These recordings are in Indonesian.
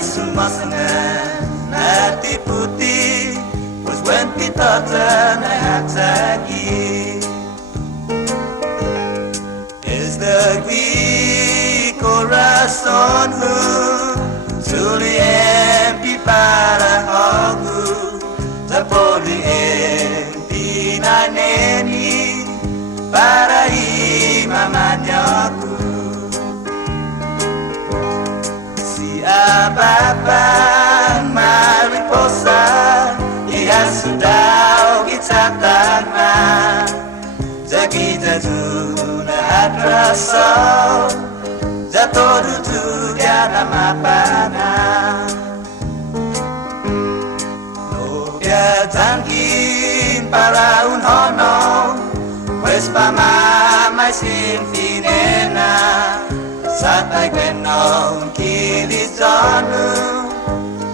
sumasangan nati putih Pues when kita tenang lagi Es negeri coraçonku Suli empi para aku Tapoli empi naneni Para imamanyaku Abang mariposa Ia sudah kita tanam Jagi jatuh nahat rasa Jatuh duduk ya nama panah Noga tangkin para unhono Wes pamamay sinfinena Sampai kenong kilis janu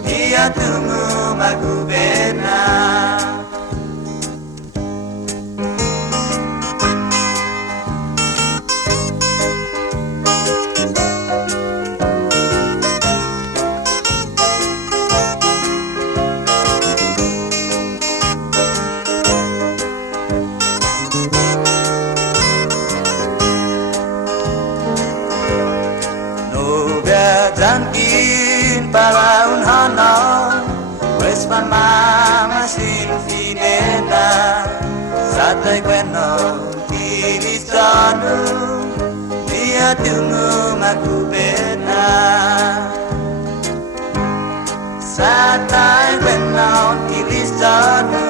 Dia tunggu magu benar Tangkin para unhono Wes pamama sinfinena Satay kwenong kilis janu Dia tunggu magubena Satay kwenong kilis janu